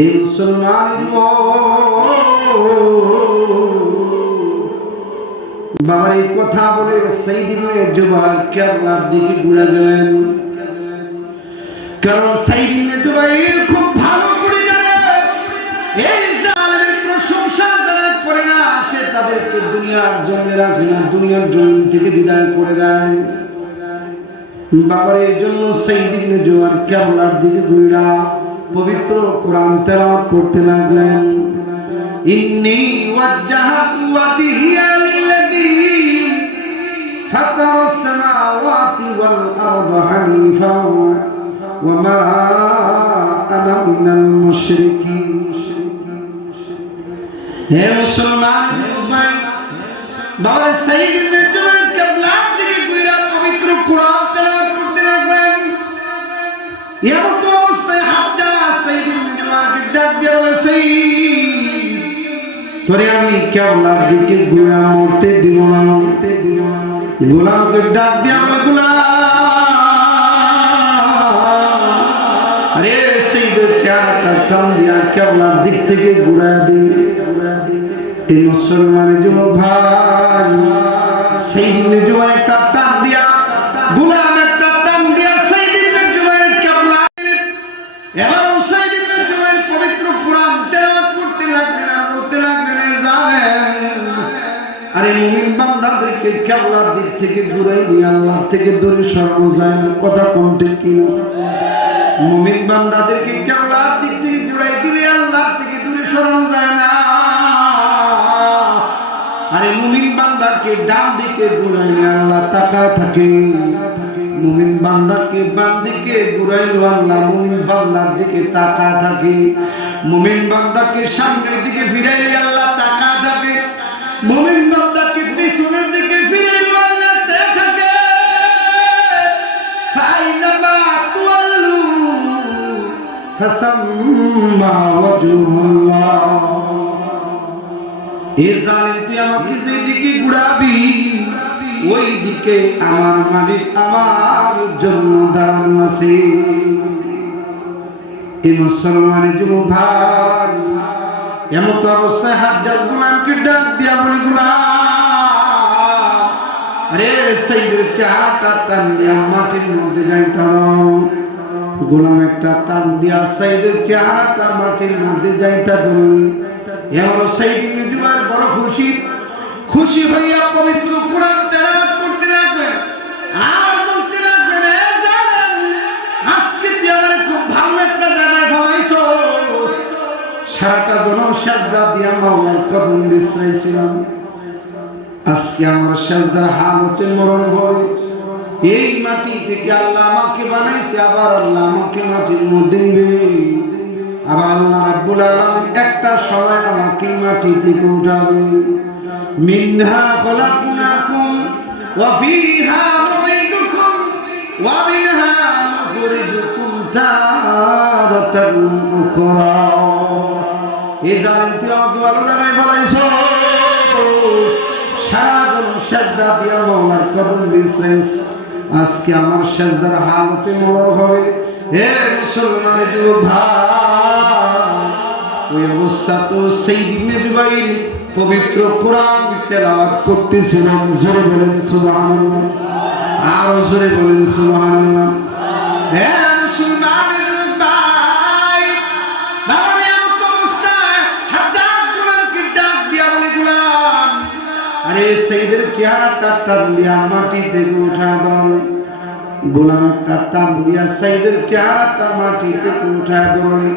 এই মুসলমান বাবার এই কথা বলে সাইদ ইবনে জুবাইর কিবলার দিকে ঘুরে গেলেন। কারণ সাইদ ইবনে জুবাইর খুব ভালো করে জানে এই জালেমের প্রশংসা যারা করে না সে তাদেরকে দুনিয়ার জন্য রাখে না, দুনিয়ার জমিন থেকে বিদায় করে দেয়। বাবার এই জন্য সাইদ ইবনে জুবাইর কিবলার দিকে ঘুরে পবিত্র কোরআন তেলাওয়াত করতে লাগলেন। ইন্নী ওয়াজ্জাহাতু ওয়াজহিয়া লিল্লাযী ফাতারাস সামাওয়াতি ওয়াল আরদা হানিফান ওয়া মা আনা মিনাল মুশরিকিন। হে মুসলমান ভাই, বাবা সাইদ ইবনে জুবাইর কিবলার দিকে ঘুরে পবিত্র কোরআন তেলাওয়াত করতে লাগলেন। এমন তো অবস্থায় হাজ্জা সাইদ ইবনে জুবাইরকে ডাক দিয়ে বলেছে, তোরে আমি কিবলার দিকে ঘুরে মরতে দিব না। গোলামকে ডাক দিয়ে বলে, গোলাম আরে সাইদের চেহারাটা টান দিয়া কিবলার দিক থেকে ঘুরায় দি। এই মুসলমানের যুবক ভাই সাইদ ইবনে জুবাইর একটা টান দিয়া, গোলাম একটা টান দিয়া সাইদ ইবনে জুবাইরের কিবলা। এবার সাইদ ইবনে জুবাইর পবিত্র কোরআন তেলাওয়াত করতে লাগলেন আর বলতে লাগলেন, জানেন আরে মুমিন বান্দাদেরকে কিবলার দিক থেকে ঘুরাই দিয়ে আল্লাহ থেকে দূরে সরানো যায় না। কথা কোন ঠিক কিনা? মুমিন বান্দাদেরকে কিবলার দিক থেকে ঘুরাই দিলে আল্লাহ থেকে দূরে সরানো যায় না। আরে মুমিন বান্দাকে ডান দিকে ঘুরাইলে আল্লাহ তাকায় থাকে, মুমিন বান্দাকে বাম দিকে ঘুরাইলে আল্লাহ মুমিন বান্দার দিকে তাকায় থাকে, মুমিন বান্দাকে সামনের দিকে ফিরাইলে আল্লাহ তাকায় থাকে, মুমিন বান্দাকে পিছনের দিকে ফিরাইলে আল্লাহ চেয়ে থাকে। ফাইনামা তুওয়াল্লু ফাসাম্মা ওয়াজহুল্লাহ। এ জালিম তুই আমাকে যেদিকে ঘুরাবি ওই দিকে আমার মালিক আমার জন্য দাঁড়ানো আছে। এই মুসলমানের যুবক ভাই এমন তো অবস্থায় হাজ্জাজ গোলামকে ডাক দিয়া বলে, গোলাম আরে সাইদের চেহারাটা টান দিয়া মাটির মধ্যে যাইতা দাও। গোলাম একটা টান দিয়া সাইদের চেহারাটা মাটির মধ্যে যাইতা দাও। এমন সাইদ ইবনে জুবাইর বড় খুশি হইয়া পবিত্র কোরআন তেলাওয়াত করতে লাগলেন আর বলতে লাগলেন, আজকে তুই আমারে খুব ভালো একটা জায়গায় ফলাইছস। সারাটা জনম সাজদা দিয়া মাওলার কদম বিশ্রাইছিলাম, আজকে আমার সাজদার হালতে মরণ হবে। এই মাটি থেকে আল্লাহ আমাকে বানাইছে, আবার আল্লাহ আমাকে মাটির মধ্যে নিবে। আবার আল্লাহ রাব্বুল আলামিন একটা সময় আমাকে মাটি থেকে উঠাবে। মিনহা খলাকনাকুম ওয়া ফিহা নুঈদুকুম ওয়া মিনহা নুখরিজুকুম তারাতান উখরা। এই জালিম তুই আমাকে ভালো জায়গায় ফলাইছো, সারা জনম সাজদা দিয়া মাওলার কদম বিছরাইছ, আজকে আমার সাজদার হালতে মরণ হবে। হে মুসলমানের যুবক ভাই, ওই অবস্থা তো সাইদ ইবনে জুবাইর পবিত্র কোরআন তেলাওয়াত করতেছিলেন। জোরে বলেন সুবহানাল্লাহ, আরো জোরে বলেন সুবহানাল্লাহ। হে মুসলমানের যুবক ভাই, বাবার এমন অবস্থায় হাজ্জাজ গোলামকে ডাক দিয়া বলে, গোলাম আরে সাইদের চেহারাটা টান দিয়া মাটি থেকে উঠা দাও। গোলাম একটা টান দিয়া সাইদের চেহারাটা মাটি থেকে উঠা ধরে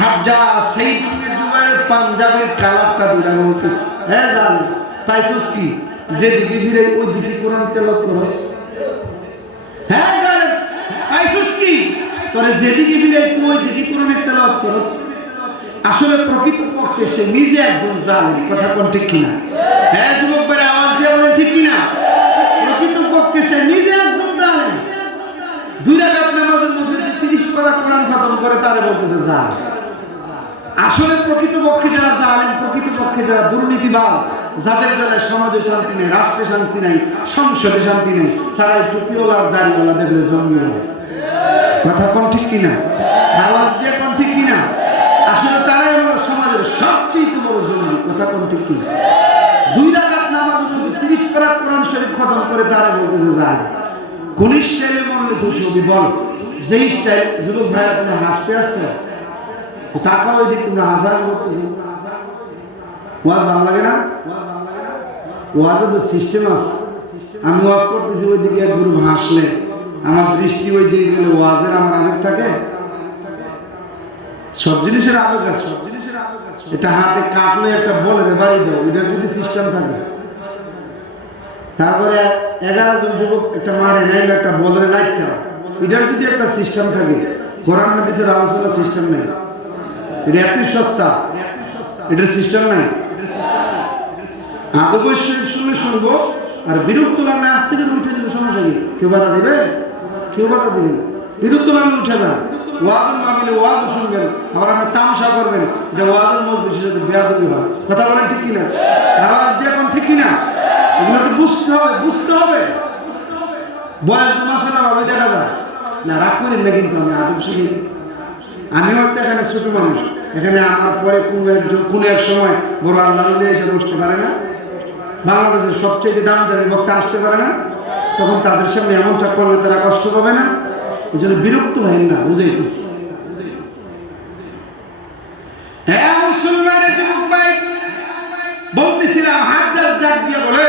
হাজ্জাজ সাইদ ইবনে জুবাইরের পাঞ্জাবের কালারটা দুইটা বলতেছে, হ্যাঁ জান পাইছস কি যেদিকে ফিরে ওই দিকে কোরআন তেলাওয়াত করস। হ্যাঁ জান পাইছস কি তোরে যেদিকে ফিরে ওই দিকে কোরআন তেলাওয়াত করস। আসলে প্রকৃতপক্ষে সে নিজে একজন জালিম। কথা কোন ঠিক কিনা? হ্যাঁ যুবক ভাই আওয়াজ দিয়ে বলেন ঠিক কিনা? প্রকৃতপক্ষে সে নিজে একজন জালিম। দুই রাকাত নামাজের মধ্যে যে 30 পারা কোরআন খতম করে তারে বলতেছে জালিম। আসলে প্রকৃতপক্ষে যারা জালিম, প্রকৃতপক্ষে যারা দুর্নীতিবাজ, যাদের দ্বারা সমাজে শান্তি নেই, রাষ্ট্রে শান্তি নেই, সংসদে শান্তি নেই, তারা টুপিওয়ালা আর দাড়িওয়ালা দেখলে জঙ্গি হয়। কথা কোন ঠিক কিনা? আওয়াজ দিয়ে কোন ঠিক কিনা? আসলে কি? 2 রাকাত নামাজ যদি 30 পারা কোরআন শরীফ খতম করে তারা বলতেছে যায় কোন স্টাইলে মরলে খুশি হবি বল? যে স্টাইল যুবক ভাইরা তুমি হাসতে আসছে টাকা ওই দিক তুমি হাসা করতেছো, ওয়াজ ভালো লাগে না? ওয়াজে তো সিস্টেম আছে। আমি ওয়াজ করতেছি ওই দিকে এক গ্রুপ হাসলে আমার দৃষ্টি ওই দিকে গেলে ওয়াজের আমার আবেগ থাকে। সব জিনিসের আবেগ আছে। এটা হাতে কাটলে একটা বলে বাড়ি দাও, এটা যদি সিস্টেম থাকে। তারপরে 11 জন যুবক একটা মারে নাই একটা বদলে রাখতে হবে, এটার যদি একটা সিস্টেম থাকে। কোরআন হাদিসের আলোচনা সিস্টেম নেই, এটা এতই সস্তা, এটার সিস্টেম নাই। আদবশ্যই শুনে শুনবো আর বিরক্ত লাগলে আজ থেকে উঠে দিলে সমস্যা কি? কেউ বাধা দিবে? কেউ বাধা দিবে না। বিরক্ত লাগলে উঠে যান, ওয়াজের মাহফিলে ওয়াজ শুনবেন, আবার আপনি তামাশা করবেন, এটা ওয়াজের মধ্যে সেটা বেয়াদবি হয়। কথা বলেন ঠিক কিনা? আওয়াজ দিয়ে এখন ঠিক কিনা? এগুলো তো বুঝতে হবে, বুঝতে হবে। বয়স তো মাসাল্লাহ ভাবে দেখা যায় না, রাগ করেন না, কিন্তু আমি আদব শিখি। আমিও একটা এখানে ছোট মানুষ, এখানে আমার পরে কোন এক সময় বড় আল্লাহ এসে বসতে পারে না, বাংলাদেশের সবচেয়ে দামি দামি বক্তা আসতে পারে না, তখন তাদের সামনে এমনটা করলে তারা কষ্ট পাবে না? এই জন্য বিরক্ত হয় না, বুঝাইতেছি। হ্যাঁ মুসলমানের যুবক ভাই, বলতেছিলাম হাজ্জাজ ডাক দিয়ে বলে,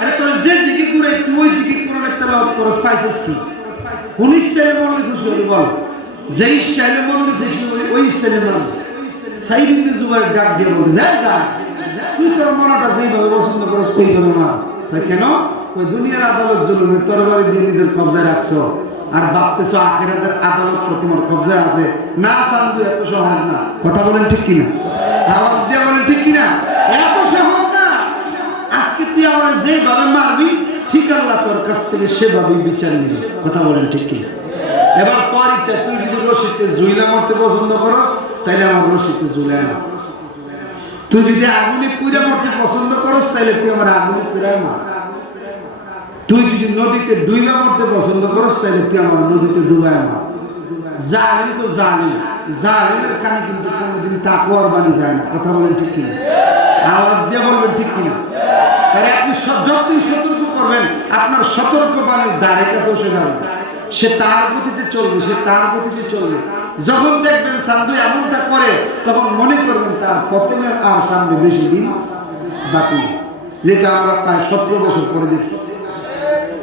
আরে তোর যে দিকে ঘুরে তুই ওই দিকে কোরআনের তেলাওয়াত করস, পাইছিস কি? কোন স্টাইলে মরলে খুশি হলি বল? যেই স্টাইলে মরলে খুশি হলি ওই স্টাইলে মর। সাইদ ইবনে জুবাইর ডাক দিয়ে বলে, যা যা তুই তোর মরাটা যেইভাবে পছন্দ করস ওইভাবে মার। কেন? ওই দুনিয়ার আদালত জুলুমের তরবারি দিয়ে নিজের কবজায় রাখছো, আর ভাবতেছো আখিরাতের আদালত তোমার কবজায় আছে না। চান্দু এত সহজ না। কথা বলেন ঠিক কিনা? আওয়াজ দিয়ে বলেন ঠিক কিনা? এত সহজ না। আজকে তুই আমার যেভাবে মারবি ঠিক আল্লাহ তোর কাছ থেকে সেভাবেই বিচার নিবি। কথা বলেন ঠিক কিনা? এবার তোর ইচ্ছা, তুই যদি রশিদকে জুইলা মরতে পছন্দ করস তাইলে আমার রশিদকে জুইলা না। তুই যদি আগুনে পুইরা মরতে পছন্দ করস তাইলে তুই আমার আগুনে পুইরা মার। তুই যদি নদীতে ডুইবা মরতে পছন্দ করস তাইলে তুই আমার নদীতে ডুবায় মার। জালিম তো জালিম, জালিমের কানে কিন্তু কোনোদিন তাকওয়ার বাণী যায় না। কথা বলেন ঠিক কিনা? আওয়াজ দিয়ে বলবেন ঠিক কিনা? আরে আপনি যতই সতর্ক করবেন আপনার সতর্ক বাণীর দ্বারের কাছেও সে যাবে, সে তার গতিতে চলবে, সে তার গতিতে চলবে। যখন দেখবেন সান্দু এমনটা করে তখন মনে করবেন তার পতনের আর সামনে বেশি দিন বাকি, যেটা আমরা প্রায় 17 বছর পরে দেখছি।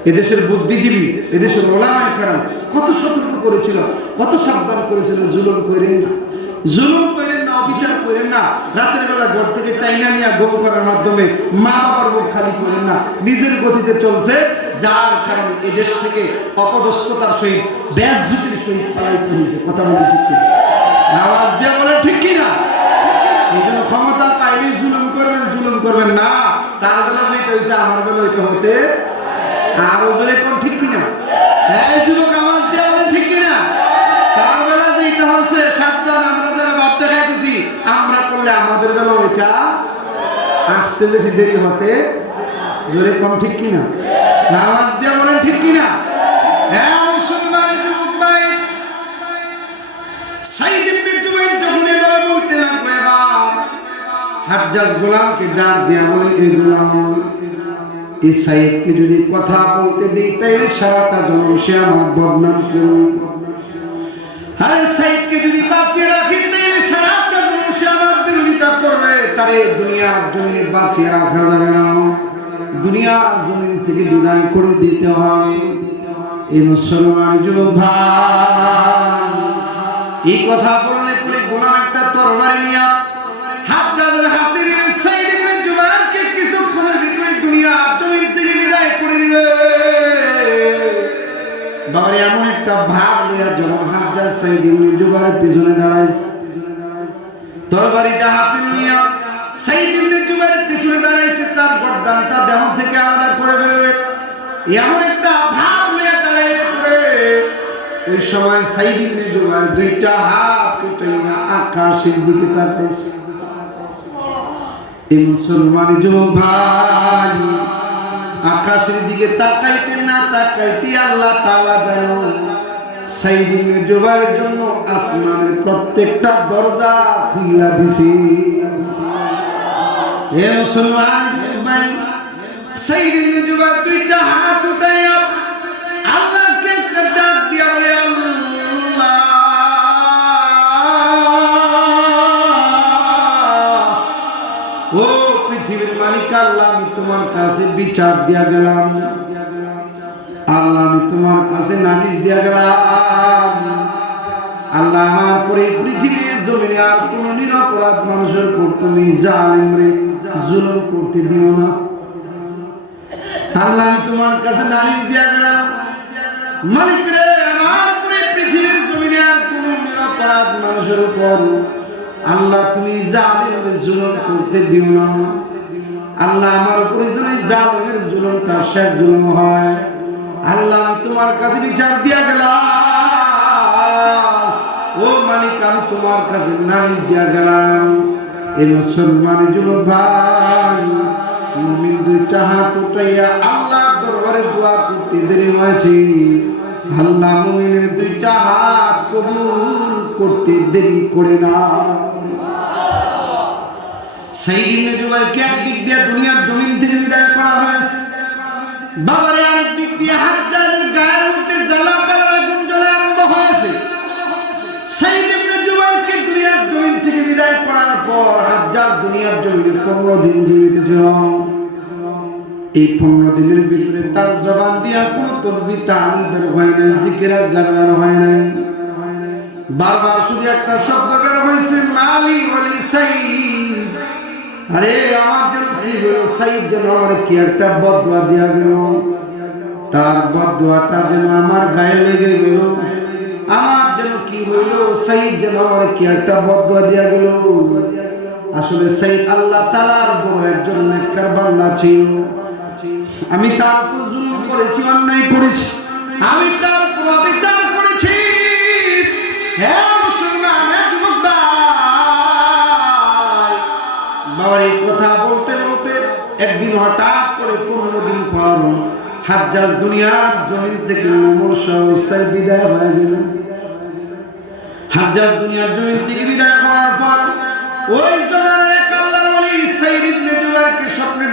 এদেশের বুদ্ধিজীবী, এদেশের ওলামায়ে কেরাম কত সতর্ক করেছিল, কত সাবধান করেছিল, জুলুম করেন না, জুলুম করেন না, অবিচার করেন না, রাতের বেলা ঘর থেকে টাইনা নিয়ে গোম করার মাধ্যমে মা বাবার মুখ খালি করেন না, নিজের গতিতে চলছে, যার কারণে এদেশ থেকে অপদস্থতার সহিত বেজ্জতির সহিত পালাইতে হয়েছে। কথা বলে ঠিক কিনা? আওয়াজ দিয়ে বলে ঠিক কিনা? এই জন্য ক্ষমতা পাইলেই জুলুম করবেন, জুলুম করবেন না। তার বেলা যেটা হয়েছে আমার বেলা ওইটা হতে আরো জোরে কোন ঠিক কিনা? এই যুবক আওয়াজ দিয়ে বলেন ঠিক কিনা? তার বেলা যেটা হচ্ছে সাবধান, আমরা যারা ভাব দেখাইতেছি আমরা করলে আমাদের বেলা ওইটা আসতে বেশি দেরি হতে, জোরে কোন ঠিক কিনা? আওয়াজ দিয়ে বলেন ঠিক কিনা? হ্যাঁ মুসলমানের যুবক ভাই, সাইদ ইবনে জুবাইর যখন এভাবে বলতে লাগলো, এবার হাজ্জাজ গোলামকে ডাক দিয়ে বলে, এই গোলাম, এই সাইদকে যদি কথা বলতে দিই তাইলে সারাটা জনম সে আমার বদনাম করবে। আর সাইদকে যদি বাঁচিয়ে রাখি তাইলে সারাটা জনম সে আমার বিরোধিতা করবে। তারে দুনিয়ার জমিনে বাঁচিয়ে রাখা যাবে না, দুনিয়ার জমিন থেকে বিদায় করে দিতে হয়। এই মুসলমান যুবক ভাই, এই কথা বললে পরে গোলাম একটা তরবারি নিয়ে হাজ্জাজের হাতে দিলে সাইদ ইবনে জুবাইরকে কিছুক্ষণের ভিতরে দুনিয়ার জমিন থেকে বিদায় করে দিবে। বাবারে এমন একটা ভাব লইয়া যখন হাজ্জাজ সাইদ ইবনে জুবাইরের পিছনে দাঁড়াইছে, তরবারিটা হাতে নিয়ে সাইদ ইবনে জুবাইরের পিছনে দাঁড়াইছে, তার গর্দানটা দেহ থেকে আলাদা করে ফেলবে এমন একটা ভাব লইয়া দাঁড়াইলে পরে ওই সময় সাইদ ইবনে জুবাইর দুইটা হাত উঠাইয়া আকাশের দিকে তাকাইছে। এই মুসলমান যুবক ভাই, আকাশের দিকে তাকাইতে না তাকাইতে আল্লাহ তাআলা জানো সাইদ ইবনে জুবাইরের জন্য আসমানের প্রত্যেকটা দরজা খুলে দিয়েছে। এ মুসলমান ভাই, সাইদ ইবনে জুবাইর দুইটা হাত উঠাইয়া আল্লাহকে একটা ডাক দিয়া বলে, আল্লাহ ও পৃথিবীর মালিক আল্লাহ, আমি তোমার কাছে বিচার দিয়া গেলাম, আল্লাহ আমি তোমার কাছে নালিশ দিয়া গেলাম, আল্লাহ আমার পরে পৃথিবীর জমিনে আর কোন নিরপরাধ মানুষের উপর তুমি জালিম রে জুলুম করতে দিও না। আল্লাহ আমি তোমার কাছে নালিশ দিয়া গেলাম, মালিক রে আমার পরে পৃথিবীর জমিনে আর কোন নিরপরাধ মানুষের উপর আল্লাহ তুমি জালিম রে জুলুম করতে দিও না। আল্লাহ আমার উপরে যদি জালিমের জুলুম তার শেষ জুলুম হয়, আল্লাহ আমি তোমার কাছে বিচার দিয়া গেলাম, ও মালিক আমি তোমার কাছে নালিশ দিয়া গেলাম। এই মুসলমান যুবক ভাই, মুমিন দুইটা হাত উঠাইয়া আল্লাহর দরবারে দোয়া করতে দেরি হয়েছে, আল্লাহ মুমিনের দুইটা হাত কবুল করতে দেরি করে না। সাইদ ইবনে জুবাইরকে একদিক দিয়ে দুনিয়ার জমিন থেকে বিদায় করা হয়েছে, বাবারে আরেক দিক দিয়ে হাজ্জাজের গায়ের মধ্যে জ্বালা পোড়ার আগুন জ্বলে আরম্ভ হয়েছে। সাইদ ইবনে জুবাইরকে দুনিয়ার জমিন থেকে বিদায় করার পর হাজ্জাজ দুনিয়ার জমিনে 15 দিন জীবিত ছিল। এই 15 দিনের ভিতরে তার জবান দিয়া কোনো তাসবিহ তাহলিল বের হয় নাই, জিকির আজকার বের হয় নাই, বারবার শুধু একটা শব্দ বের হয়েছে, মালি ওয়ালি সাইদ। আরে আমার জন্য কি হলো, সাইদ যেন আমার কি একটা বদদোয়া দিয়া গেল, তার বদদোয়াটা যেন আমার গায়ে লেগে গেল, আমার যেন কি হইল, সাইদ যেন আমার কি একটা বদদোয়া দিয়া গেল। আসলে সাইদ আল্লাহ তাআলার বড় একজন নেককার বান্দা ছিল। আমি তার উপর জুলুম করেছি, অন্যায় করেছি, আমি তার উপর অবিচার করেছি। হে মুসলমান, হে যুবক ভাই, বাবার এই কথা বলতে বলতে একদিন হঠাৎ করে 15 দিন পর হাজ্জাজ দুনিয়ার জমিন থেকে মুমূর্ষ অবস্থায় বিদায় হয়ে গেল। হাজ্জাজ দুনিয়ার জমিন থেকে বিদায় হওয়ার পর ওই জমানার এক আল্লাহর ওলি সাইদ ইবনে জুবাইরকে স্বপ্নে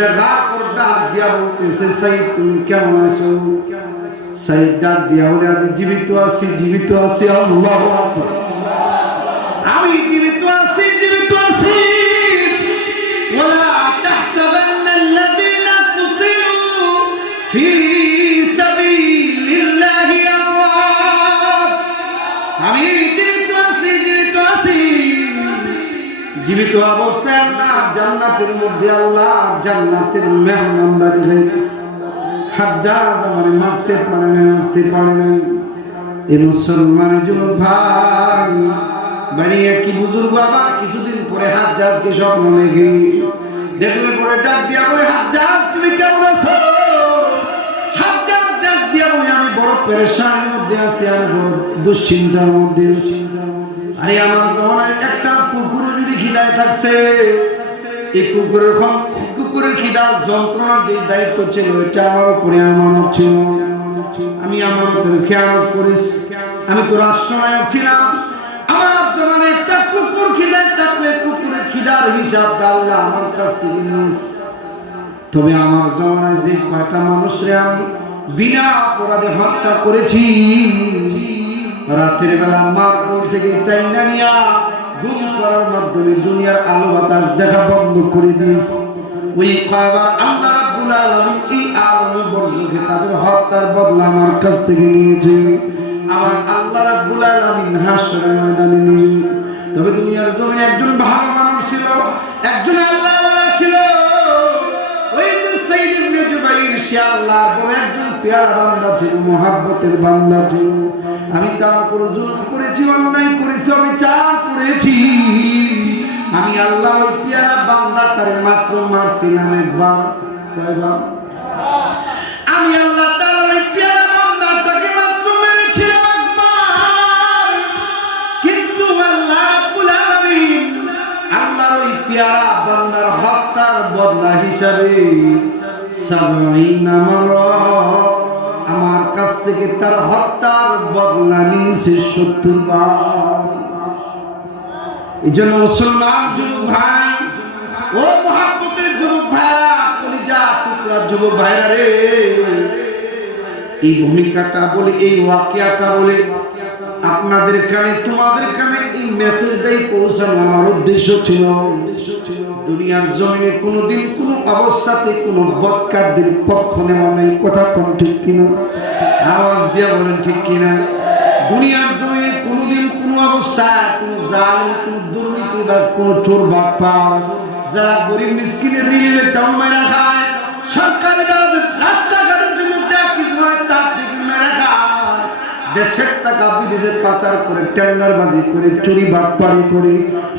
দেখার পর ডাক দিয়া বলতেছে, সাইদ তুমি কেমন আছো? সাইদ ডাক দিয়া বলে, আমি জীবিত আছি, জীবিত আছি, আল্লাহু আকবার, আমি জীবিত আছি, জীবিত আছি। ওয়ালা তাহসাবান্নাল্লাযীনা কুতিলু ফি সাবিলিল্লাহি আমওয়াত, আমি জীবিত আছি, জীবিত আছি। জীবিত অবস্থায় আল্লাহ জান্নাতের মধ্যে আল্লাহ জান্নাতের মেহমানদারি হয়েছে। হাজ্জাজ আমার মারতে পারে নাই। এই মুসলমান যুবক ভাই, বাড়িয়ে কি বুজুর্গ আবার কিছুদিন পরে হাজ্জাজকে স্বপ্ন দেখলে পরে ডাক দিয়া বলে, হাজ্জাজ তুমি কেমন আছো? হাজ্জাজ ডাক দিয়া বলে, আমি বড় পেরেশানির মধ্যে আছি, আমি বড় দুশ্চিন্তার মধ্যে আছি। আরে আমার জমানায় একটা কুকুর যদি খিদায় থাকছে, এই কুকুরের খিদার যন্ত্রণার যে দায়িত্ব ছিল এটা আমার উপরে আমানত ছিল, আমি আমানতের খেয়াল করিস। আমি তো রাষ্ট্রনায়ক ছিলাম, আমার জমানায় একটা কুকুর খিদায় থাকলে কুকুরের খিদার হিসাবটা আল্লাহ আমার কাছ থেকে নিয়েছে। তবে আমার জমানায় যে কয়টা মানুষরে আমি বিনা অপরাধে হত্যা করেছি, রাতের বেলা মারকুল থেকে টাইনা নিয়া গুম করার মাধ্যমে দুনিয়ার আলো বাতাস দেখা বন্ধ করে দিয়েছে। ওই খাবার আল্লাহ রাব্বুল আলামিন এই আলমে বর্জকে তাদের হত্যার বদলা আমার কাছ থেকে নিয়েছে। আবার আল্লাহ রাব্বুল আলামিন হাসরের ময়দানে নিয়ে, তবে দুনিয়ার জমিনে একজন ভালো মানুষ ছিল, একজন আল্লাহওয়ালা ছিল, ওই যে সাইদ ইবনে জুবাইর, সে আল্লাহর বড় একজন পেয়ারা বান্দা ছিল, মুহাব্বতের বান্দা ছিল। আমি তার উপর জুলুম করেছি, অন্যায় করেছি, অবিচার করেছি। আমি আল্লাহ ওই পেয়ারা বান্দা তারে মাত্র মারছিলাম একবার, কয়বার? আমি আল্লাহ তাআলা ওই পেয়ারা বান্দাটাকে মাত্র মেরেছিলাম একবার, কিন্তু আল্লাহ রাব্বুল আলামিন আল্লাহর ওই পেয়ারা বান্দার হত্যার বদলা হিসাবে 70 মারা আমার কাছ থেকে তার হত্যার বদলা নিয়েছে 70 বার। এই জন্য মুসলমান যুবক ভাই, ও মহাব্বতের যুবক ভাইরা, কলিজা টুকরার যুবক ভাইরা রে, এই ভূমিকাটা বলে, এই ওয়াকিয়াটা বলে আপনাদের কানে, তোমাদের কানে এই মেসেজটাই পৌঁছানো আমার উদ্দেশ্য ছিল। দুনিয়ার জমিনে কোনোদিন কোনো অবস্থাতে কোনো বদকারদের পক্ষ নেওয়া নাই। কথা কোন ঠিক কিনা? আওয়াজ দিয়া বলেন ঠিক কিনা? দুনিয়ার জমিনে কোনোদিন কোনো অবস্থায় কোনো জালিম, কোনো দুর্নীতিবাজ, কোনো চোর বাটপার, যারা গরিব মিসকিনের রিলিফে চাউল মেরা খায়, সরকারি রাস্তাঘাটের জন্য যা কিছু হয় তার থেকে মেরা খায়, দেশের টাকা বিদেশে পাচার করে, টেন্ডারবাজি করে, চুরি বাটপারি করে,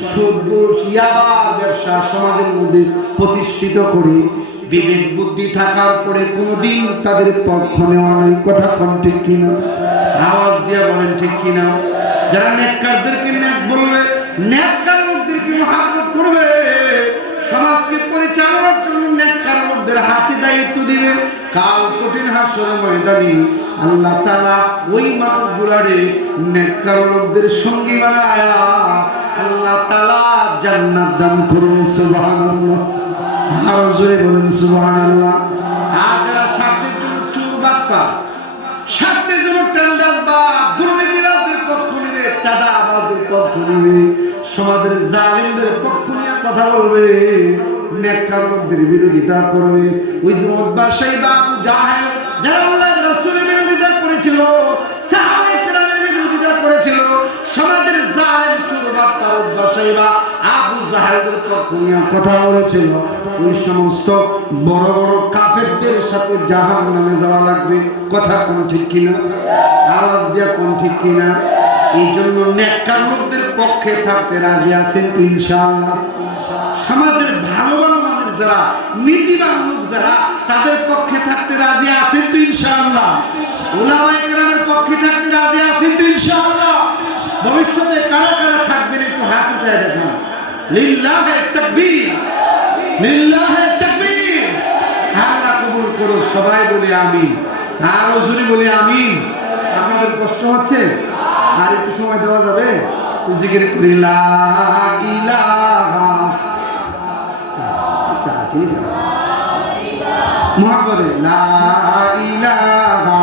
সুদ ঘুষ ইয়াবা ব্যবসা সমাজের মধ্যে প্রতিষ্ঠিত করে, বিবেক বুদ্ধি থাকার পরে কোনোদিন তাদের পক্ষ নেওয়া নাই। কথা কোন ঠিক কিনা? আওয়াজ দিয়া বলেন ঠিক কিনা? যারা নেককারদেরকে নেক বলবে, নেককার লোকদেরকে মহব্বত করবে, সমাজকে পরিচালনার জন্য নেককার লোকদের হাতে দায়িত্ব দিবে, কাল কঠিন হাসরের ময়দানে আল্লাহ তাআলা ওই মানুষগুলারে নেককার লোকদের সঙ্গী বানায়া আল্লাহ তাআলা জান্নাত দান করবে। সুবহানাল্লাহ। আর জোরে বলেন সুবহানাল্লাহ। আর যারা স্বার্থের জন্য চোর বাটপার, স্বার্থের জন্য টেন্ডারবাজ, দুর্নীতিবাজদের পক্ষ নিবে, চাঁদাবাজদের পক্ষ নিবে, সমাজের জালিমদের পক্ষ নিয়ে কথা বলবে, নেককার লোকদের বিরোধিতা করবে, ওই যে উতবা শাইবা আবু জাহেল যারা আল্লাহর রাসূলের বিরোধিতা করেছিল, সাহাবায়ে কেরামের বিরোধিতা করেছিল, সমাজের জালিম চোর বাটপার উতবা শাইবা আবু জাহেলদের পক্ষ নিয়ে কথা বলেছিল, ওই সমস্ত বড় বড় কাফেরদের সাথে জাহান্নামে যাওয়া লাগবে। কথা কোন ঠিক কিনা? আওয়াজ দিয়া কোন ঠিক কিনা? এই জন্য নেককার লোকদের পক্ষে থাকতে রাজি আছেন তো ইনশাআল্লাহ? সমাজের ভালো ভালো মানুষ যারা, নীতিবান লোক যারা, তাদের পক্ষে থাকতে রাজি আছেন তো ইনশাআল্লাহ? উলামায়ে কেরামের পক্ষে থাকতে রাজি আছেন তো ইনশাআল্লাহ? ভবিষ্যতে কারা কারা থাকবেন একটু হাত উঠায় দেখান। লিল্লাহে তাকবীর, লিল্লাহে তাকবীর। আল্লাহ কবুল করুক। সবাই বলি আমিন। আর হুজুরি বলি আমিন। আপনাদের কষ্ট হচ্ছে? আর একটু সময় দেওয়া যাবে? জিকির করি লা ইলাহা মুহাম্মাদুর লা ইলাহা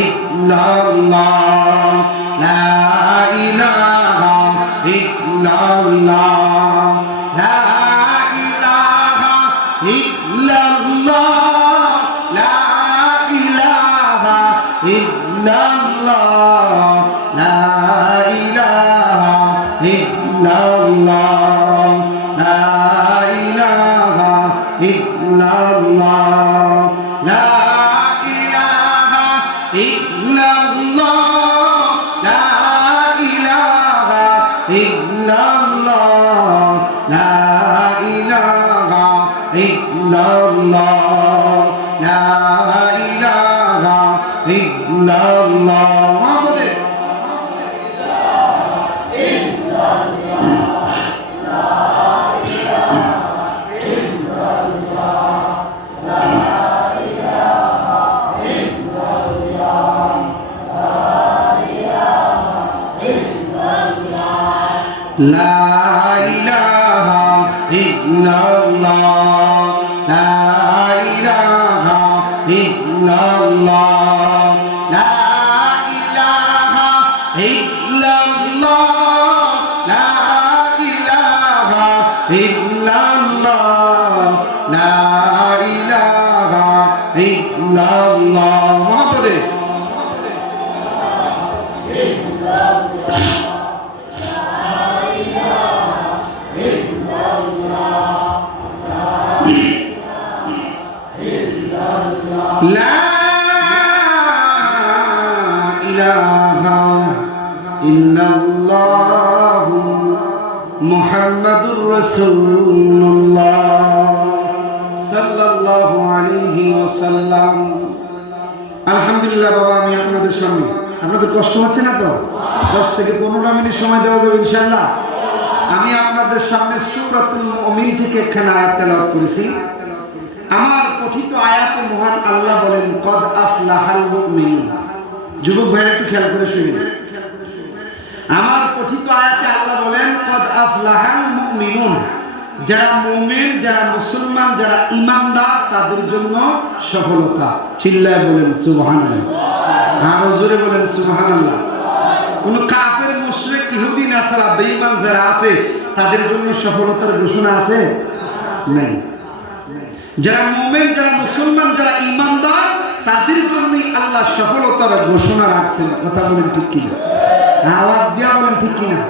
ইল্লাল্লাহ, লা ইলাহা ইল্লাল্লাহ, লা ইলাহা ইল্লাল্লাহ, লা ইলাহা ইল্লাল্লাহ, লা ইলাহা ইল্লাল্লাহ, লা ইলাহা ইল্লাল্লাহ, লা ইলাহা ইল্লাল্লাহ, লা ইলাহা ইল্লাল্লাহ, লা ইলাহা ইল্লাল্লাহ, লা ইলাহা ইল্লাল্লাহ। মুহাম্মাদে লা ইলাহা ইল্লাল্লাহ, লা ইলাহা ইল্লাল্লাহ, লা ইলাহা ইল্লাল্লাহ, লা ইলাহা ইল্লাল্লাহ, লা ইলাহা ইল্লাল্লাহ। মুহাম্মাদে লা ইলাহা ইল্লাল্লাহ মুহাম্মাদুর রাসূলুল্লাহ সাল্লাল্লাহু আলাইহি ওয়াসাল্লাম। আলহামদুলিল্লাহ বাবা, আমি আপনাদের সামনে, আপনাদের কষ্ট হচ্ছে না তো? 10 থেকে 15 মিনিট সময় দেওয়া যাবে ইনশাআল্লাহ। আমি আপনাদের সামনে সূরাতুল মুমিন থেকে একখানা আয়াত তেলাওয়াত করেছি। আমার পঠিত আয়াতে মহান আল্লাহ বলেন, কদ আফলাহাল মুমিনুন। যুবক ভাইরা একটু খেয়াল করে শুনুন। আমার পঠিত আয়াতে আল্লাহ বলেন, কদ আফলাহাল মুমিনুন, যারা মুমিন, যারা মুসলমান, যারা ঈমানদার তাদের জন্য সফলতা। চিল্লায় বলেন সুবহানাল্লাহ, আরো জোরে বলেন সুবহানাল্লাহ। কোন কাফের, মুশরিক, ইহুদি, নাসারা, বেঈমান যারা আছে তাদের জন্য সফলতার ঘোষণা আছে? নাই। যারা মুমিন, যারা মুসলমান, যারা ঈমানদার তাদের জন্যই আল্লাহ সফলতার ঘোষণা রাখছেন। কথা বলেন ঠিক কিনা? আওয়াজ দিয়া বলেন ঠিক কিনা?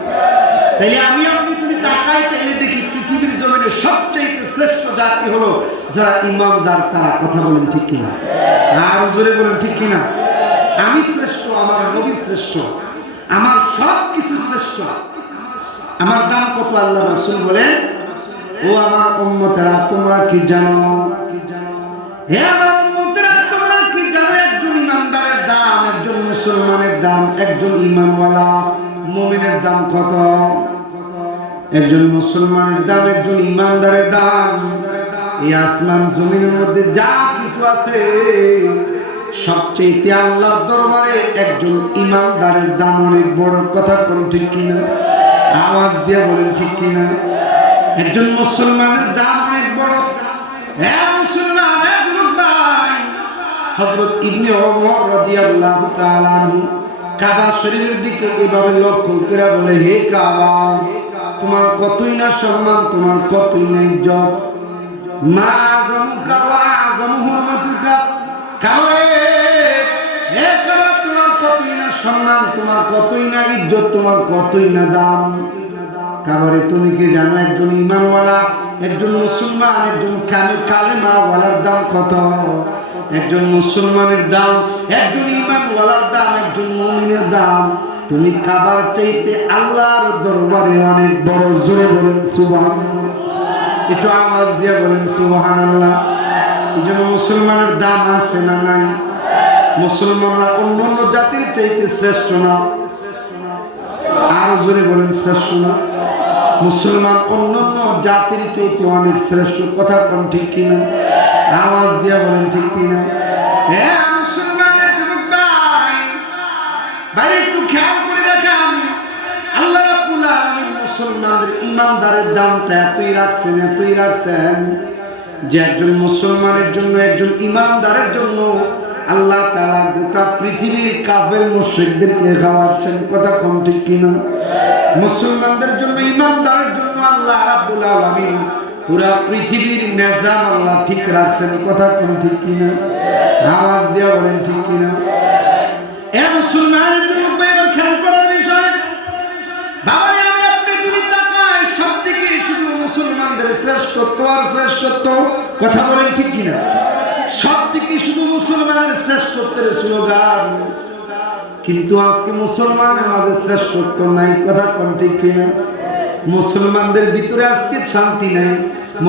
তাইলে আমি আপনি যদি তাকাই তাইলে দেখি পৃথিবীর জমিনে সবচেয়ে শ্রেষ্ঠ জাতি হলো যারা ঈমানদার তারা। কথা বলেন ঠিক কিনা? আর জোরে বলেন ঠিক কিনা? আমি শ্রেষ্ঠ, আমার নবী শ্রেষ্ঠ, আমার সব কিছু শ্রেষ্ঠ। আমার দাম কত? আল্লাহ রাসূল বলেন, ও আমার উম্মতেরা তোমরা কি জানো? হে আমার উম্মতেরা তোমরা কি জানো একজন ঈমানদারের দাম, একজন মুসলমানের দাম, একজন ঈমানওয়ালা মুমিনের দাম কত? একজন মুসলমানের দাম, একজন ঈমানদারের দাম, এই আসমান জমিনের মধ্যে যা কিছু আছে সবচেয়ে আল্লাহর দরবারে একজন ঈমানদারের দাম অনেক বড়। কথা কোন ঠিক কিনা? আওয়াজ দিয়ে বলেন ঠিক কিনা? একজন মুসলমানের দাম অনেক বড়। হ্যাঁ মুসলমান, হযরত ইবনে ওমর রাদিয়াল্লাহু তাআলা আনহু কাবা শরীফের দিকে এভাবে লক্ষ্য করে বলে, হে কাবা, তোমার কতই না সম্মান, তোমার কতই না ইজ্জত। মা আযমুকা ওয়া আযমু হুরমাতুকা। কাবা, হে কাবা, তোমার কতই না সম্মান, তোমার কতই না ইজ্জত, তোমার কতই না দাম। কাবারে তুমি কি জানো একজন ঈমানওয়ালা, একজন মুসলমান, একজন কালেমাওয়ালার দাম কত? একজন মুসলমানের দাম, একজন ঈমানওয়ালার দাম, একজন মুমিনের দাম তুমি কাবার চাইতে আল্লাহর দরবারে অনেক বড়। জোরে বলেন সুবহানাল্লাহ, একটু আওয়াজ দিয়ে বলেন সুবহানাল্লাহ। এই জন্য মুসলমানের দাম আছে না নাই? মুসলমানরা অন্যান্য জাতির চাইতে শ্রেষ্ঠ না? আরো জোরে বলেন শ্রেষ্ঠ না? মুসলমান অন্যান্য জাতির চাইতে অনেক শ্রেষ্ঠ। কথা কোন ঠিক কিনা? আওয়াজ দিয়ে বলেন ঠিক কিনা? হ্যাঁ মুসলমানের যুবক ভাই, ভাই একটু খেয়াল করে দেখেন, আল্লাহ রাব্বুল আলামিন মুসলমানদের ঈমানদারের দামটা এতই রাখছেন যে একজন মুসলমানের জন্য, একজন ঈমানদারের জন্য আল্লাহ তাআলা গোটা পৃথিবীর কাফের মুশরিকদেরকে খাওয়াচ্ছেন। কথা কোন ঠিক কিনা? মুসলমানদের জন্য, ঈমানদারের জন্য আল্লাহ রাব্বুল আলামিন পুরা পৃথিবীর নিজাম আল্লাহ ঠিক রাখছেন। কথা কোন ঠিক কিনা? আওয়াজ দিয়ে বলেন ঠিক কিনা? এ মুসলমানের জন্য এবার খেয়াল করার বিষয়, বাবা আমি আপনি যদি তাকাই সবদিকে শুধু মুসলমানদের শ্রেষ্ঠত্ব আর শ্রেষ্ঠত্ব। কথা বলেন ঠিক কিনা? সবদিকে শুধু মুসলমানের শ্রেষ্ঠত্বের স্লোগান, কিন্তু আজকে মুসলমানের মাঝে শ্রেষ্ঠত্ব নাই। কথা কোন ঠিক কিনা? মুসলমানদের ভিতরে আজকে শান্তি নাই,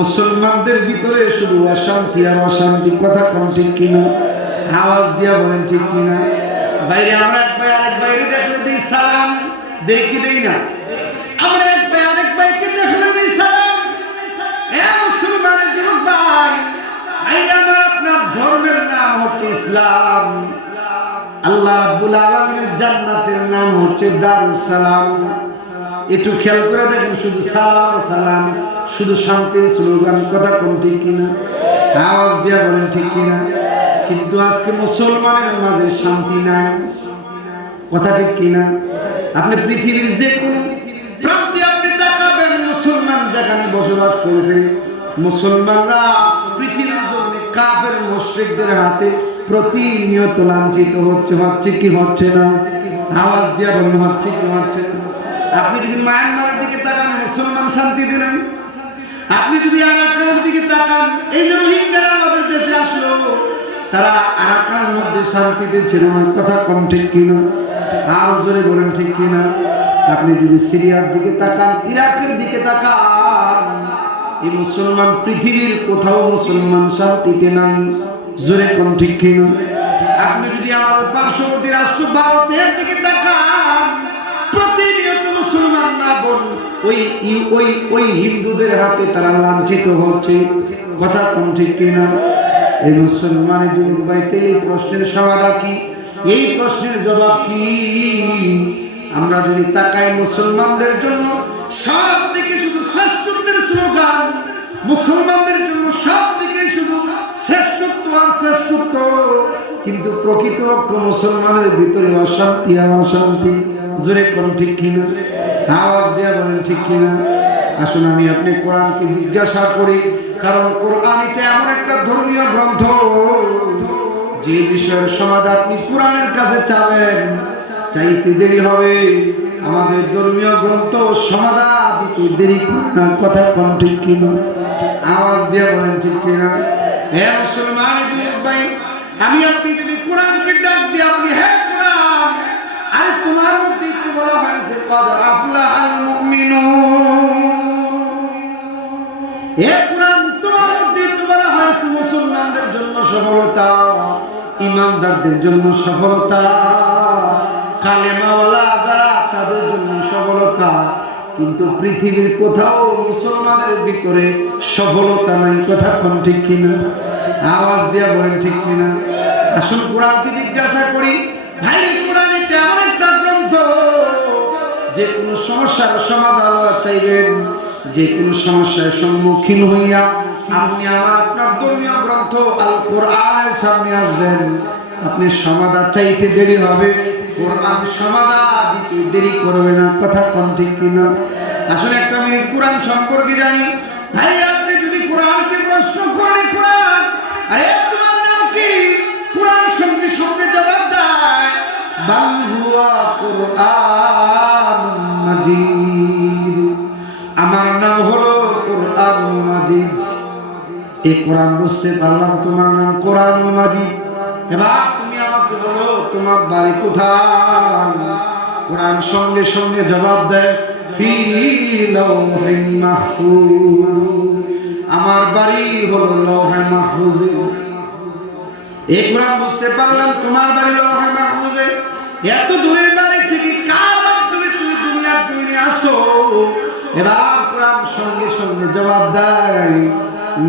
মুসলমানদের ভিতরে শুধু অশান্তি আর অশান্তি। কথা কোন ঠিক কিনা? আওয়াজ দিয়া বলেন ঠিক কিনা? বাইরে আমরা এক ভাই আরেক ভাইরে দেখলে দিই সালাম, দেখি দেই না? আমরা এক ভাই আরেক ভাইকে দেখলে দিই সালাম। এ মুসলমানের যুবক ভাই, আমার আপনার ধর্মের নাম হচ্ছে ইসলাম, আল্লাহ রাব্বুল আলামিনের জান্নাতের নাম হচ্ছে দারুস সালাম। একটু খেয়াল করে দেখেন, শুধু সালাম সালাম, শুধু শান্তির স্লোগান। কথা কোন ঠিক কিনা? আওয়াজ দিয়া বলেন ঠিক কিনা? কিন্তু আজকে মুসলমানের মাঝে শান্তি নাই। কথা ঠিক কিনা? আপনি পৃথিবীর যে কোনো প্রান্তে আপনি তাকাবেন, মুসলমান যেখানে বসবাস করেছে, মুসলমানরা পৃথিবীর জন্য কাফের মুশরিকদের হাতে প্রতিনিয়ত লাঞ্ছিত হচ্ছে কি হচ্ছে না? আওয়াজ দিয়া বলেন হচ্ছে কি হচ্ছে না? আপনি যদি মায়ানমারের দিকে তাকান, মুসলমান শান্তিতে নাই। আপনি যদি আরাকানের দিকে তাকান, এই যে রোহিঙ্গারা আমাদের দেশে আসলো, তারা আরাকানের মধ্যে শান্তিতে ছিল না। কথা কম ঠিক কিনা? আরো জোরে বলেন ঠিক কিনা? আপনি যদি সিরিয়ার দিকে তাকান, ইরাকের দিকে তাকান, এই মুসলমান পৃথিবীর কোথাও মুসলমান শান্তিতে নাই। জোরে কোন ঠিক কিনা? আপনি যদি আমাদের পার্শ্ববর্তী রাষ্ট্র ভারতের দিকে তাকান, প্রতিনিয়ত মুসলমান না বোন ওই হিন্দুদের হাতে তারা লাঞ্ছিত হচ্ছে। কথা কোন ঠিক কিনা? এই মুসলমানের যুবক ভাইতে এই প্রশ্নের সমাধান কি? এই প্রশ্নের জবাব কি? আমরা যদি তাকাই মুসলমানদের জন্য সব থেকে শুধু শ্রেষ্ঠত্বের স্লোগান, মুসলমানদের জন্য সব থেকে শুধু শ্রেষ্ঠত্ব আর শ্রেষ্ঠত্ব, কিন্তু প্রকৃত অর্থ মুসলমানের ভিতরে অশান্তি আর অশান্তি। জোরে কোন ঠিক কিনা? আওয়াজ দিয়ে বলেন ঠিক কিনা? আসুন আমি আপনি কোরআনকে জিজ্ঞাসা করি, কারণ কোরআন এটা এমন একটা ধর্মীয় গ্রন্থ যে বিষয়ের সমাধান আপনি কোরআনের কাছে চাবেন, চাইতে দেরি হবে। আমাদের ধর্মীয় গ্রন্থ সমাধান দিতে দেরি করে না। কথা কোন ঠিক কিনা? আওয়াজ দিয়ে বলেন ঠিক কিনা? হে মুসলমান ভাই, আমি আপনি যদি কোরআনকে ডাক দিই, আপনি হে কোরআন, আরে তোমার মধ্যে একটু বলা হয়েছে কদ আফলাহাল মুমিনুন। হে কোরআন, তোমার মধ্যে একটু বলা হয়েছে মুসলমানদের জন্য সফলতা, ইমানদারদের জন্য সফলতা, কালেমাওয়ালা যারা তাদের জন্য সফলতা। কিন্তু পৃথিবীর কোথাও মুসলমানের ভিতরে সফলতা নাই। কথা কোন ঠিক কিনা? আওয়াজ দিয়া বলেন ঠিক কিনা? আসুন কোরআনকে জিজ্ঞাসা করি, ভাই কোরআন এটা এমন একটা গ্রন্থ, যে কোনো সমস্যার সমাধান চাইবেন, যে কোনো সমস্যার সম্মুখীন হইয়া আপনি আমার আপনার ধর্মীয় গ্রন্থ আল কোরআনের সামনে আসবেন, আপনি সমাধান চাইতে দেরি হবে, কোরআন সমাধান দিতে দেরি করবে না। কথা কোন ঠিক কিনা? আসলে একটা মিনিট কোরআন সম্পর্কে জানি। ভাই আপনি যদি কোরআনকে প্রশ্ন করেন, কোরআন আরে তোমার নাম কি, কোরআন সঙ্গে সঙ্গে জবাব দেয় বাল হুয়া কুরআনুম মাজিদ, আমার নাম হলো কুরআনুল মাজিদ। এই কোরআন বুঝতে পারলাম তোমার নাম কোরআনুল মাজিদ। এবার তুমি আমাকে বলো তোমার বাড়ি কোথায়? কোরআন সঙ্গে সঙ্গে জবাব দেয় ফি লাওহিল মাহফুজ, আমার বাড়ি হলো লৌহে মাহফুজে। এই কোরআন বুঝতে পারলাম তোমার বাড়ি লৌহে মাহফুজে। এত দূরের বাড়ি থেকে কার মাধ্যমে তুমি দুনিয়ার জমিনে আসো? এবার কোরআন সঙ্গে সঙ্গে জবাব দেয়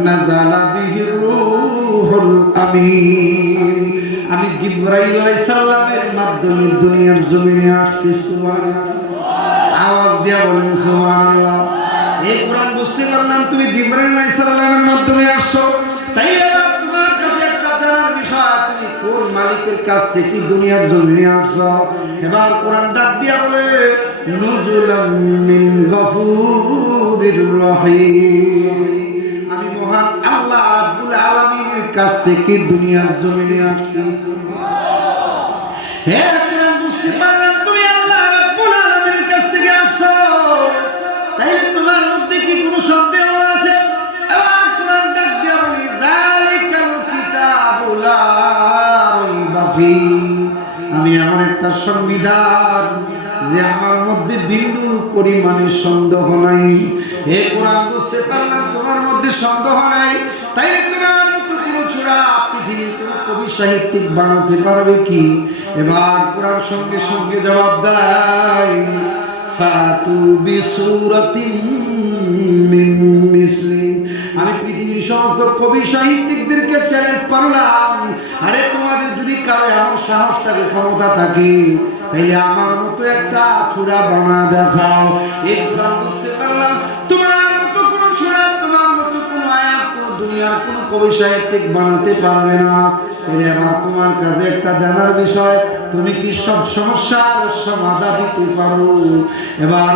নাযালা বিহির রূহুল আমিন, আমি জিবরাইল আলাইহিস সালামের মাধ্যমে দুনিয়ার জমিনে আসছি। সুবহানাল্লাহ, আওয়াজ দিয়া বলেন সুবহানাল্লাহ। এই কোরআন বুঝতে পারলাম তুমি জিবরাইল আলাইহিস সালামের মাধ্যমে আসছো। তাই তোমার কাছে একটা জানার বিষয়, তুমি কোন মালিকের কাছ থেকে দুনিয়ার জমিনে আসছো? এবার কোরআন ডাক দিয়া বলে নুজুলাম মিন গফুরির রহিম, আমি মহান আল্লাহ রাব্বুল আলামিনের কাছ থেকে দুনিয়ার জমিনে আসছি। হে কোরআন বুঝতে পারলাম তুমি আল্লাহ রাব্বুল আলামিনের কাছ থেকে আসছো, তাই তোমার মধ্যে কি কোনো সন্দেহ আছে? এবার কোরআন ডাক দিয়া বলি যালিকাল কিতাবু লা রাইবা ফি, আমি এমন একটা সংবিধান যে আমার মধ্যে বিন্দু পরিমাণে সন্দেহ নাই। হে কোরআন বুঝতে পারলাম তোমার মধ্যে সন্দেহ নাই, তাই তোমার মতো কোনো ছোড়া পৃথিবীর কোনো কবি সাহিত্যিক বানাতে পারবে কি? এবার কোরআন সঙ্গে সঙ্গে জবাব দেয় ফাতু বিসূরাতিন মিন মিসলি, আমি পৃথিবীর সমস্ত কবি সাহিত্যিকদেরকে চ্যালেঞ্জ করলাম, আরে তোমাদের যদি কারো এমন সাহস থাকে, ক্ষমতা থাকে, তাইলে আমার মতো একটা ছোড়া বানা দেখাও। এই কোরআন বুঝতে পারলাম তোমার মতো কোনো ছোড়া, তোমার মতো কোনো আয়াত কোনো দুনিয়ার কোনো কবি সাহিত্যিক বানাতে পারবে না। এর আমার তোমার কাছে একটা জানার বিষয়, তুমি কি সব সমস্যার সমাধান দিতে পারো? এবার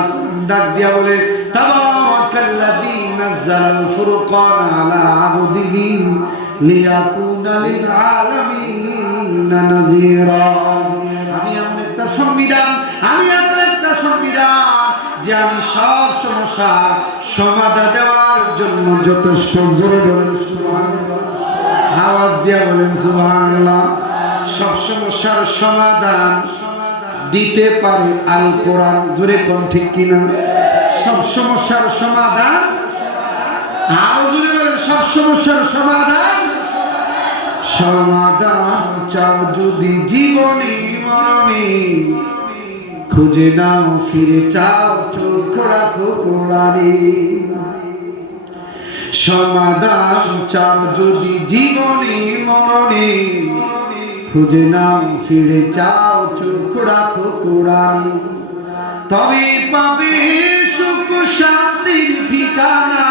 ডাক দিয়া বলে তাবারাকাল্লাযী নাযালাল ফুরকান আলা আবদিহি লিয়াকুনা লিল আলামিনা নাযীরা, আমি এমন একটা সংবিধান, আমি এমন একটা সংবিধান যে আমি সব সমস্যার সমাধান দেওয়ার জন্য যথেষ্ট। জোরে বলেন সুবহানাল্লাহ, আওয়াজ দিয়া বলেন সুবহানাল্লাহ। সব সমস্যার সমাধান দিতে পারে আল কোরআন। জোরে কোন ঠিক কিনা? সব সমস্যার সমাধান, আরো জোরে বলেন সব সমস্যার সমাধান। সমাধান চাও যদি জীবনে মরণে, খুঁজে নাও ফিরে চাও চোখ রাখো কোরআনে। সমাধান চাও যদি জীবনে মরণে, খুঁজে নাও ফিরে চাও চোখ রাখো কোরআনে। তবে পাবে সুখ শান্তির ঠিকানা,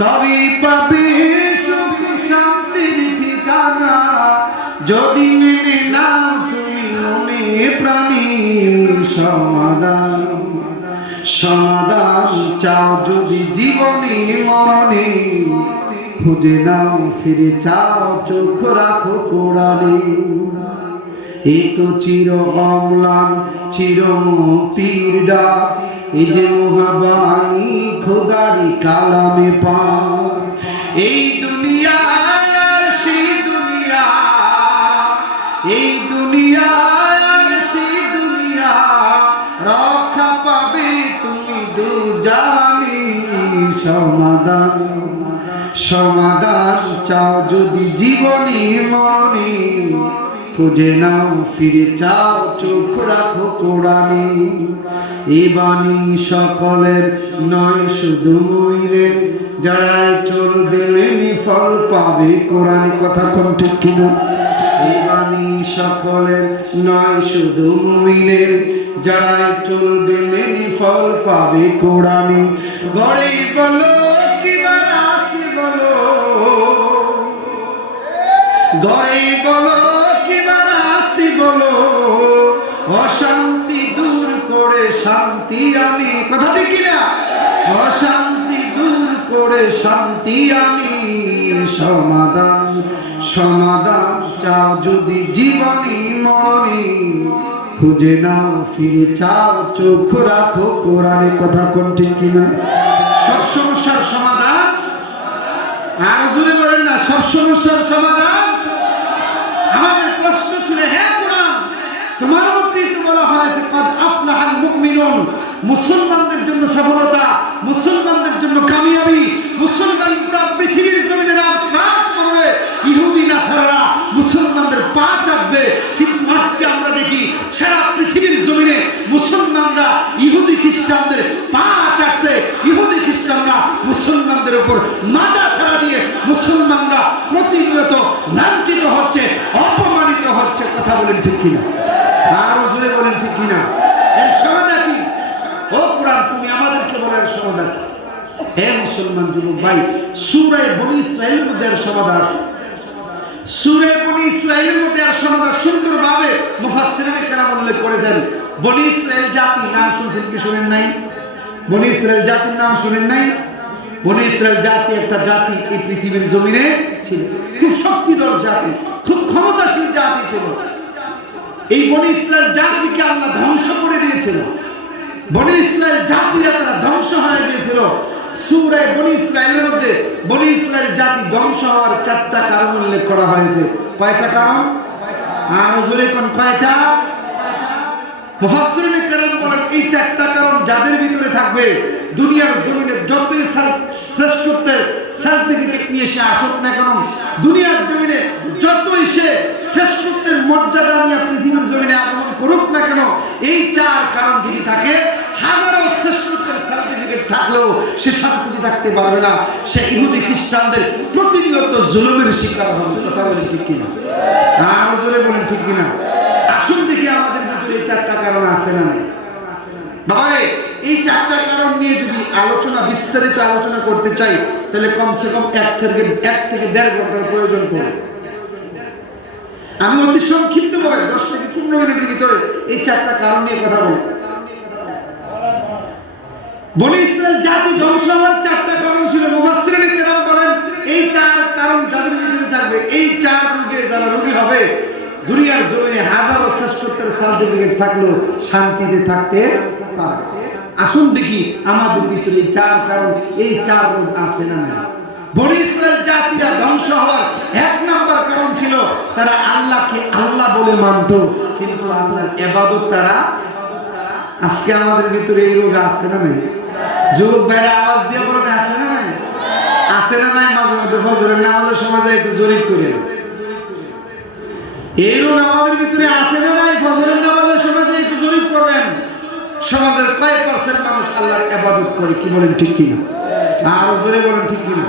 তবে পাবে সুখ শান্তির ঠিকানা, যদি মেনে নাও তুমি মনে প্রাণী সমাধান। সমাধান চাও যদি জীবনে মরণে, খুঁজে নাও ফিরে চাও চোখ রাখো কোরআনে। এই তো চির অম্লান চির মুক্তির ডাক, এই যে মহাবাণী খোদারি কালামে পাক। এই দুনিয়ার সেই দুনিয়া, এই দুনিয়ার সেই দুনিয়া, রক্ষা পাবে তুমি দুজানি। সমাধান সমাধান চাও যদি জীবনে মরণে, খুঁজে নাও ফিরে চাও চোখ রাখো কোরআনে। এই বাণী সকলের নয় শুধু মুমিনের, যারা চলবে ফল পাবে কোরআনে। কথা কোন ঠিক কিনা? এই বাণী সকলের নয় শুধু মুমিনের, যারা চলবে ফল পাবে কোরআনে। গড়ে বলো কিবার আসি বলো, গড়ে বলো কিবার আসি বলো, অশান্তি দূর করে শান্তি আমি। কথা ঠিক কিনা? অশান্তি দূর করে শান্তি আমি। সমাধান সমাধান চাও যদি জীবনী মরণে, খুঁজে নাও ফিরে চাও চোখ রাখো কোরআনে। কথা কোন ঠিক কিনা? সব সমস্যার সমাধান, আর জোরে বলেন না, সব সমস্যার সমাধান। আমাদের প্রশ্ন ছিল, হে কোরআন, তোমার মধ্যেই তো বলা হয়েছে কাদ আফলাহাল মুমিনুন, মুসলমানদের জন্য সফলতা, মুসলমানদের জন্য কামিয়াবি, মুসলমান পুরো পৃথিবীর জমিনে রাজ করবে। ইহুদি নাসারারা মুসলমানদের পা চাটবে, কিন্তু আজকে আমরা দেখি সারা পৃথিবীর জমিনে মুসলমানরা ইহুদি খ্রিস্টানদের পা চাটছে, ইহুদি খ্রিস্টানরা মুসলমানদের উপর মাথা ছাড়া দিয়ে মুসলমানরা প্রতিনিয়ত লাঞ্ছিত হচ্ছে, অপমানিত হচ্ছে। কথা বলেন ঠিক কিনা? আর জোরে বলেন ঠিক কিনা? এর সমাধান কি? ও কোরআন, তুমি আমাদেরকে বলার সমাধান কি? হে মুসলমান যুবক ভাই, সূরা বনী ইসরাঈলের মধ্যে এর সমাধান আছে। সূরা বনী ইসরাঈলের মধ্যে এর সমাধান সুন্দরভাবে মুফাসসিরিনে কেরাম উল্লেখ করেছেন। বনী ইসরাঈল জাতি নাম শুনছেন কি শুনেন নাই? বনী ইসরাঈল জাতির নাম শুনেন নাই? বনী ইসরাঈল জাতি একটা জাতি এই পৃথিবীর জমিনে ছিল, খুব শক্তিধর জাতি, খুব ক্ষমতাশীল জাতি ছিল। এই বনী ইসরাঈল জাতিকে আল্লাহ ধ্বংস করে দিয়েছিল। বনী ইসরাঈল জাতিরা তারা ধ্বংস হয়ে গিয়েছিল। সূরা বনী ইসরাঈলের মধ্যে বনী ইসরাঈল জাতি ধ্বংস হওয়ার 4টা কারণ উল্লেখ করা হয়েছে। কয়টা কারণ? আর জোরে কোন কয়টা? মুফাসসিরিনে কেরাম বলেন এই 4টা কারণ যাদের ভিতরে থাকবে, দুনিয়ার জমিনে যতই শ্রেষ্ঠত্বের সার্টিফিকেট নিয়ে সে আসুক না কেন, দুনিয়ার জমিনে যতই সে শ্রেষ্ঠত্বের মর্যাদা নিয়ে পৃথিবীর জমিনে আগমন করুক না কেন, এই 4 কারণ যদি থাকে, হাজারো শ্রেষ্ঠত্বের সার্টিফিকেট থাকলেও সে শান্তিতে থাকতে পারবে না। সে ইহুদি খ্রিস্টানদের প্রতিনিয়ত জুলুমের শিকার হবে। কথা বলেন ঠিক কিনা? আর জোরে বলেন ঠিক কিনা? আসুন দেখি আমাদের ভিতরে এই 4টা কারণ আছে না নাই? বাবারে, এই 4টা কারণ নিয়ে যদি আলোচনা, বিস্তারিত আলোচনা করতে চাই, তাহলে কমসে কম 1 থেকে 1.5 ঘন্টার প্রয়োজন পড়ে। আমি অতি সংক্ষিপ্ত ভাবে 10 থেকে 15 মিনিটের ভিতরে এই 4টা কারণ নিয়ে কথা বলব। বনী ইসরাঈল জাতি ধ্বংস হওয়ার 4টা কারণ ছিল। মুফাসসিরিনে কেরাম বলেন এই 4 কারণ যাদের ভিতরে থাকবে, এই 4 রোগে যারা রোগী হবে, দুনিয়ার জমিনে হাজারো শ্রেষ্ঠত্বের সার্টিফিকেট থাকলেও শান্তিতে থাকতে পারবে। আসুন দেখি আমাদের ভিতরে এই 4 কারণ, এই 4 রোগ আছে না নাই? বনী ইসরাঈল জাতিরা ধ্বংস হওয়ার 1 নাম্বার কারণ ছিল তারা আল্লাহকে আল্লাহ বলে মানত, কিন্তু আল্লাহর ইবাদত তারা। আজকে আমাদের ভিতরে এই রোগ আছে না নাই? যুবক ভাইরা আওয়াজ দিয়ে বলেন আছে না নাই? আছে না নাই? মাঝে মধ্যে ফজরের নামাজের সময় যায় একটু জরিপ করেন। এই রোগ আমাদের ভিতরে আছে না নাই? ফজরের নামাজের সময় যায় একটু জরিপ করবেন। সমাজের কয় % মানুষ আল্লাহর ইবাদত করে? কি বলেন ঠিক কিনা? আর জোরে বলেন ঠিক কিনা?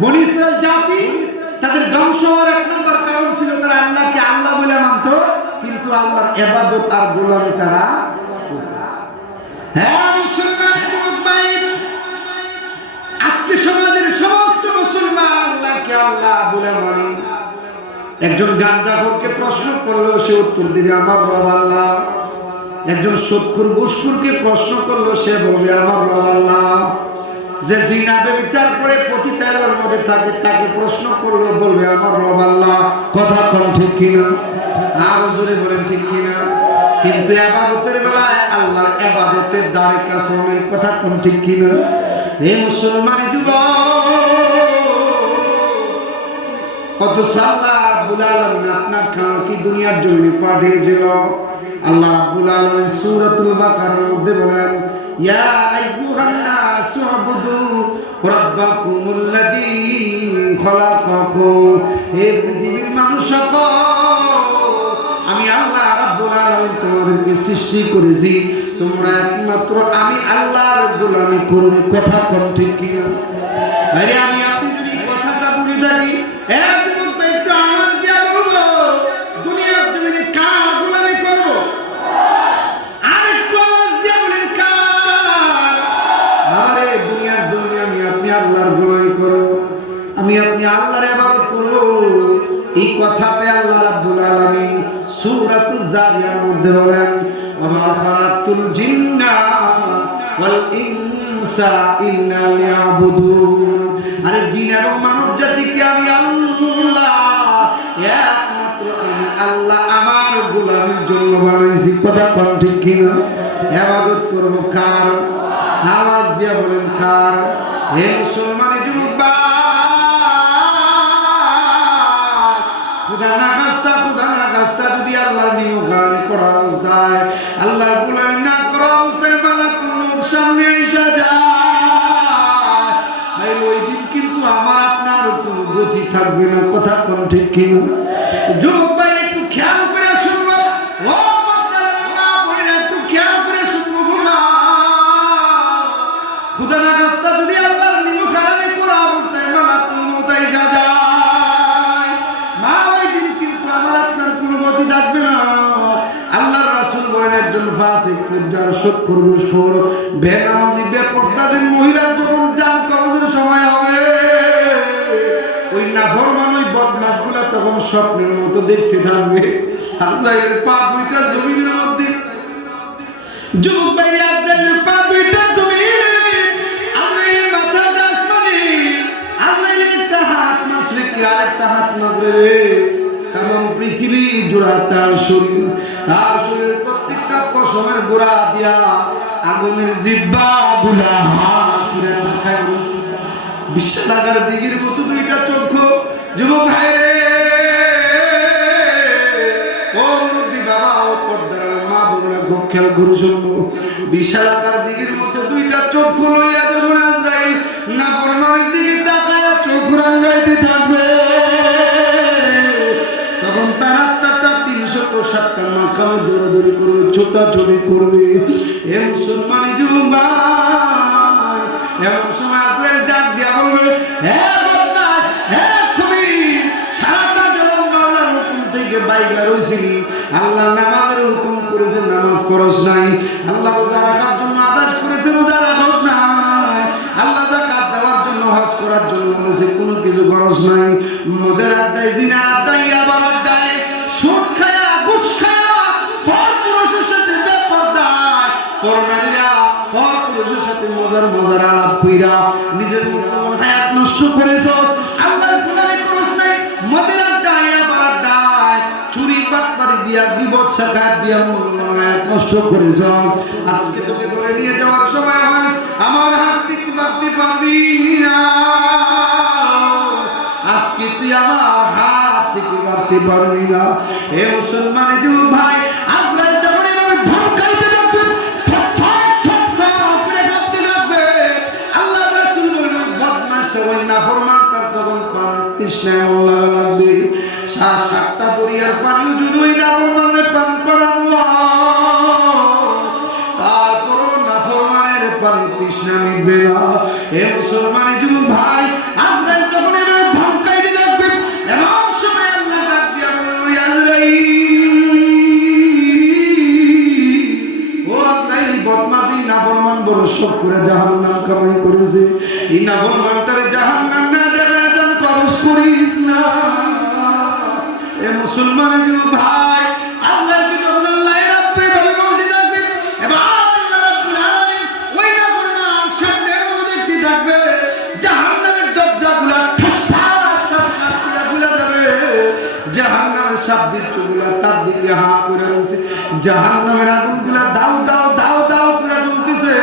বনী ইসরাঈল জাতি তাদের ধ্বংস হওয়ার 1 নাম্বার কারণ ছিল তারা আল্লাহকে আল্লাহ বলে মানত, কিন্তু আল্লাহর ইবাদত আর গোলামি তারা একজন গাঁজাখোরকে প্রশ্ন করলেও সে উত্তর দিবে আমার রব আল্লাহ। একজন সুদখোর ঘুষখোরকে প্রশ্ন করলেও সে বলবে আমার রব আল্লাহ। যে জিনা ব্যভিচার করে পতিতালয়ের মধ্যে থাকে তাকে প্রশ্ন করলে বলবে আমার রব আল্লাহ। কথা কোন ঠিক কিনা? আর জোরে বলেন ঠিক কিনা? কিন্তু ইবাদতের বেলায় আল্লাহর ইবাদতের দ্বারে কাছে অনেক কথা কোন ঠিক কিনা? হে মুসলমান যুবক, কত আল্লাহ রাব্বুল আলামিন আপনার কি দুনিয়ার জন্য পাঠিয়েছিল। আল্লাহ রাব্বুল আলামিন সূরাতুল বাকারার মধ্যে বলেন ইয়া আইয়ুহান নাস উবুদু রাব্বাকুমুল্লাযী খলাকাকুম। হে পৃথিবীর মানুষ আমি আল্লাহ রাব্বুল আলামিন তোমাদেরকে সৃষ্টি করেছি, তোমরা একমাত্র আমি আল্লাহর গোলামি করবে। কথা কোন ঠিক কিনা? আরে আমি আপনি যদি কথাটা বুঝে থাকি আমি আপনি আল্লাহর ইবাদত করব। এই কথাতে আল্লাহ রাব্বুল আলামিন সূরাতুজ জারিয়ার মধ্যে বলেন ওয়া খালাকতুল জিন্না ওয়াল ইনসা ইল্লা লিয়াবুদুন। আরে জিন এবং মানব জাতিকে আমি আল্লাহ একমাত্র আমি আল্লাহ আমার গোলামির জন্য বানাইছি। কথা কোন ঠিক কিনা? ইবাদত করব কার? নামাজ দিয়া বলেন কার? হে মুসলমান যুবক যদি আল্লাহর নিয়ম করা অবস্থায় আল্লাহর গোলামি না করা অবস্থায় মালাকুল মউত সামনে এসে যায়, ওই দিন কিন্তু আমার আপনার কোনো গতি থাকবে না। কথা কোন ঠিক কিনা? যুবক ভাই একটু খেয়াল করে শুনবো, ও একটু খেয়াল করে শুনবো। খুদা না রাস্তা যদি আল্লাহর নিয়ম করা অবস্থায় মালাকুল মউত এসে যায়, থাকবে না। আল্লাহর রাসূল বলেন একজন ফাসিক ফুজ্জার সুদখোর ঘুষখোর বেনামাজি বেপরদাদের মহিলা যখন জান কবজের সময় হবে, ওই নাফরমান ওই বদমাশগুলা তখন স্বপ্নের মতো দেখতে থাকবে আল্লাহর পা দুইটা জমিনের মধ্যে। যুবক ভাই আল্লাহর পা দুইটা জমিনে, আল্লাহর মাথাটা আসমানে, আল্লাহর একটা হাত মাশরিকে আর একটা হাত মাগরিবে। এবং পৃথিবী জোড়া তার শরীরের প্রত্যেকটা পশমের গোড়া দিয়া আগুনের জিহ্বা গুলা পুরা দেখায় বলছে। বিশালাকার দিঘির মতো দুইটা চক্ষু। যুবক ভাই রে, ও মুরব্বি বাবা, ও পর্দার মা বোনেরা খুব খেয়াল করে শুনবো। বিশালাকার দিঘির মতো দুইটা চক্ষু লইয়া যখন আজরাইল নাফরমানের দিকে তাকায় চোখ রাঙাইতে থাকবে, তখন তার আত্মাটা ৩৬০টা মাকামে দৌড়াদৌড়ি করবে, ছোটাছুটি করবে। হে মুসলমান যুবক ভাই, এমন সময় আজরাইল ডাক দিয়া বলবে হে বদমাশ, হে খবীর, সারাটা জীবন আল্লাহর হুকুম থেকে বাইরে রইছিলি, আল্লাহর নামাজের হুকুম করেছে নামাজ পড়স নাই, আল্লাহ রোজা রাখার জন্য আদেশ করেছে রোজা রাখস নাই, আল্লাহ যাকাত দেওয়ার জন্য হজ করার জন্য বলেছে কোনো কিছু খরচ নাই, মদের আড্ডায় জিনার আড্ডায় আবার আড্ডায় সুদ খায়া ঘুষ খায়া পরপুরুষের সাথে বেপরদায় পরনারীরা পরপুরুষের সাথে মজার মজার আলাপ কইরা নিজের মূল্যবান হায়াত নষ্ট করেছ। আল্লাহর গোলামি করছ নাই, মদের আড্ডায় আবার আড্ডায় চুরি বাটপারি দিয়া বিপদ সাকাত দিয়া মূল্যবান হায়াত নষ্ট করেছ। আজকে তোকে ধরে নিয়ে যাওয়ার সময় হয়েছে, আমার হাত থেকে বাঁধতে পারবি না, আজকে তুই আমার হাত থেকে বাঁধতে পারবি না। হে মুসলমান যুবক ভাই, আজরাইল যখন এভাবে ধমকাইতে থাকবে, করে কাঁপতে থাকবে, আল্লাহর রাসূল বললেন বদমাশটা ওই নাফরমানটার তখন পানির তৃষ্ণায় মন লাগা লাগবে। ৭টা দরিয়ার পানিও যদি ওই নাফরমানের পান করানো, তারপরও নাফরমানের পানি তৃষ্ণা মিটবে না। হে মুসলমান যুবক ভাই, আজরাইল যখন এভাবে ধমকাইতে থাকবে, এমন সময় আল্লাহ ডাক দিয়া বলল আজরাইল, ও আজরাইল, বদমাশি নাফরমান বড় সব করে জাহান্নাম কামাই করেছে, এই নাফরমানটারে জাহান্নাম না দেখায় জান কবজ করিস না। এ মুসলমানের যুবক ভাই, আল্লাহকে যখন আল্লাহ রাব্বে ভাবে বলতে থাকবে, এবার আল্লাহ রাব্বুল আলামিন ওই নাফরমান সামনের মধ্যে দেখতে থাকবে, জাহান্নামের দরজাগুলো ঠাস ঠাস করে খুলে যাবে, জাহান্নামের সাপ বিচ্ছুগুলো তার দিকে হা করে বসে, জাহান্নামের আগুনগুলো দাও দাও দাও দাও করে জ্বলতেছে।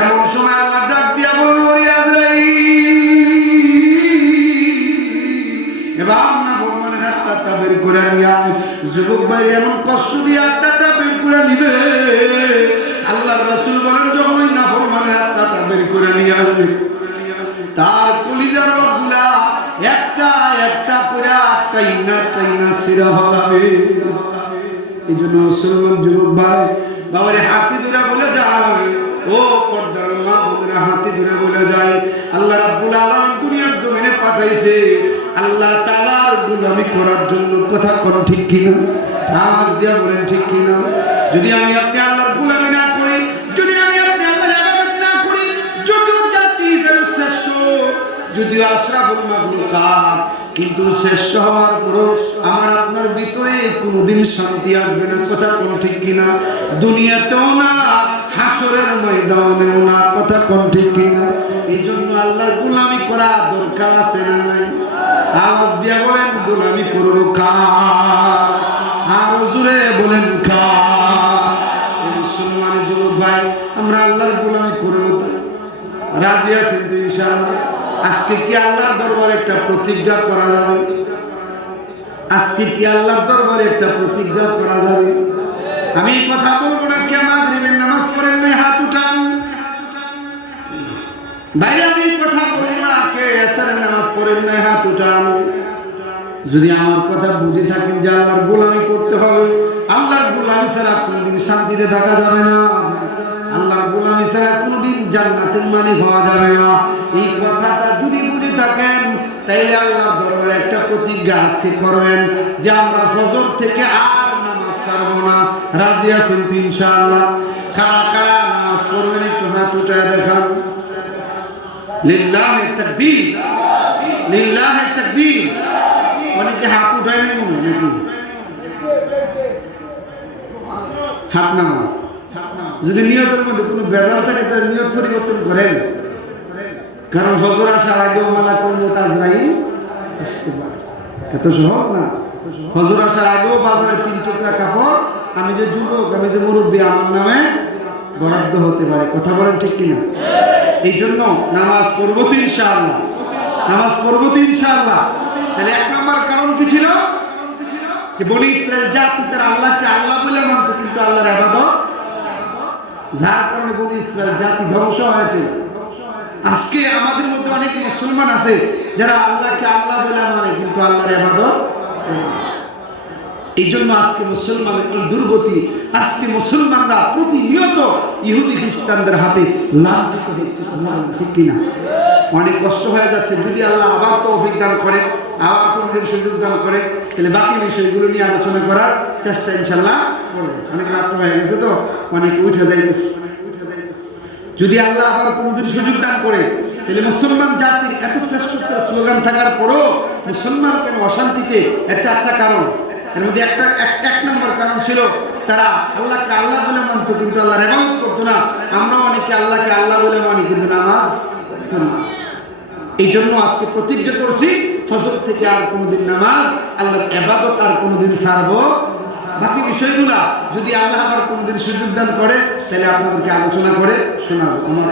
এমন সময় আল্লাহ ডাক দিয়া বলল, ওরে আজরাইল, এবার না বলমানের আত্মাটা বের করে নিয়ে আয়। যুবক ভাই এমন কষ্ট দিয়ে আত্মাটা বের করে নিবে, আল্লাহর রাসূল বলেন যখন ওই নাফরমানের আত্মাটা বের করে নিয়ে আসবে, তার কলিজার রগগুলা একটা একটা করে টাইনা টাইনা সিরা হলাবে। এই জন্য মুসলমান যুবক ভাই বাবারে হাতি ধরে বলে যায়, ও পর্দার মা বোনেরা হাতি ধরে বলে যায়, আল্লাহ রাব্বুল আলামিন দুনিয়ার জমিনে পাঠাইছে আল্লাহ তাআলার গোলামি করার জন্য। কথা কোন ঠিক কিনা? আওয়াজ দিয়া বলেন ঠিক কিনা? যদি আমি আপনি আল্লাহর গোলামি না করি, যদি আমি আপনি আল্লাহর ইবাদত না করি, যদিও জাতি শ্রেষ্ঠ, যদিও আশরাফুল মাখলুকাত, কিন্তু শ্রেষ্ঠ হওয়ার পরও আমার আপনার ভিতরে কোনোদিন শান্তি আসবে না। কথা কোন ঠিক কিনা? দুনিয়াতেও না, হাসরের ময়দানেও না। কথা কোন ঠিক কিনা? এই জন্য আল্লাহর গোলামি করা দরকার আছে না নাই? আওয়াজ দিয়া বলেন, গোলামি করব কার? আরো জোরে বলেন কার? মুসলমান যুবক ভাই, আমরা আল্লাহর গোলামি করব, রাজি আছেন তো ইনশাআল্লাহ? আজকে কি আল্লাহর দরবারে একটা প্রতিজ্ঞা করা যাবে? আজকে কি আল্লাহর দরবারে একটা প্রতিজ্ঞা করা যাবে? আমি কথা বলবো না, কে মাগরিবের নামাজ পড়েন নাই হাত উঠান। ভাই আমি কথা বলবো না, কে এশারের নামাজ পড়েন নাই হাত উঠান। যদি আমার কথা বুঝে থাকেন যে আল্লাহর গোলামি করতে হবে, আল্লাহর গোলামি ছাড়া কোনোদিন শান্তিতে থাকা যাবে না, আল্লাহর গোলামি ছাড়া কোনোদিন জান্নাতের মালিক হওয়া যাবে না, এই কথাটা যদি বুঝে থাকেন তাইলে আল্লাহর দরবারে একটা প্রতিজ্ঞা আজকে করবেন যে আমরা ফজর থেকে আর নামাজ ছাড়বো না। রাজি আছেন তো ইনশাআল্লাহ? কারা কারা নামাজ পড়বেন একটু হাত উঠায় দেখান। লিল্লাহি তাকবীর, লিল্লাহি তাকবীর। অনেকে হাত উঠায় নেই মনে নাকি? হাত নামান। যদি নিয়তের মধ্যে কোনো বেজাল থাকে তাহলে নিয়ত পরিবর্তন করেন, কারণ ফজর আসার আগেও মালাকুল মউত আজরাইল আসতে পারে। এত সহজ না। ফজর আসার আগেও বাজারে 3 টুকরা কাপড়, আমি যে যুবক, আমি যে মুরব্বী, আমার নামে বরাদ্দ হতে পারে। কথা বলেন ঠিক কিনা? এই জন্য নামাজ পড়বো তো ইনশাআল্লাহ, নামাজ পড়বো তো ইনশাআল্লাহ। তাহলে 1 নম্বর কারণ কি ছিল? যে বনি ইসরাইল জাতি তারা আল্লাহকে আল্লাহ বলে মানত, কিন্তু আল্লাহর ইবাদত, যার কারণে বনি ইসরাইল জাতি ধ্বংস হয়েছে। আজকে আমাদের মধ্যে অনেক মুসলমান আছে যারা আল্লাহকে আল্লাহ বলে মানে, কিন্তু আল্লাহর ইবাদত। এই জন্য আজকে মুসলমানের এই দুর্গতি। আজকে মুসলমানরা প্রতিনিয়ত ইহুদি খ্রিস্টানদের হাতে লাঞ্ছিত হচ্ছে। ঠিক কিনা? অনেক কষ্ট হয়ে যাচ্ছে। যদি আল্লাহ আবার তৌফিক দান করে, আবার কোনদিন সুযোগ দান করে, তাহলে বাকি বিষয়গুলো নিয়ে আলোচনা করার চেষ্টা ইনশাল্লাহ করবো। অনেক রাত হয়ে গেছে তো, অনেক উঠে যাইতেছে। যদি আল্লাহ আবার কোনদিন সুযোগ দান করে, তাহলে মুসলমান জাতির এত শ্রেষ্ঠত্বের স্লোগান থাকার পরও মুসলমান কেন অশান্তিতে? একটা কারণ, এর মধ্যে এক নম্বর কারণ ছিল তারা আল্লাহকে আল্লাহ বলে মানত, কিন্তু আল্লাহর ইবাদত করতো না। আমরা অনেকে আল্লাহকে আল্লাহ বলে মানি, কিন্তু নামাজ পড়ি না। এই জন্য আজকে প্রতিজ্ঞা করছি, ফজর থেকে আর কোনোদিন নামাজ, আল্লাহর ইবাদত আর কোনোদিন ছাড়বো। বাকি বিষয়গুলা যদি আল্লাহ আবার কোনোদিন সুযোগ দান করে, তাহলে আপনাদেরকে আলোচনা করে শোনাবো। আমার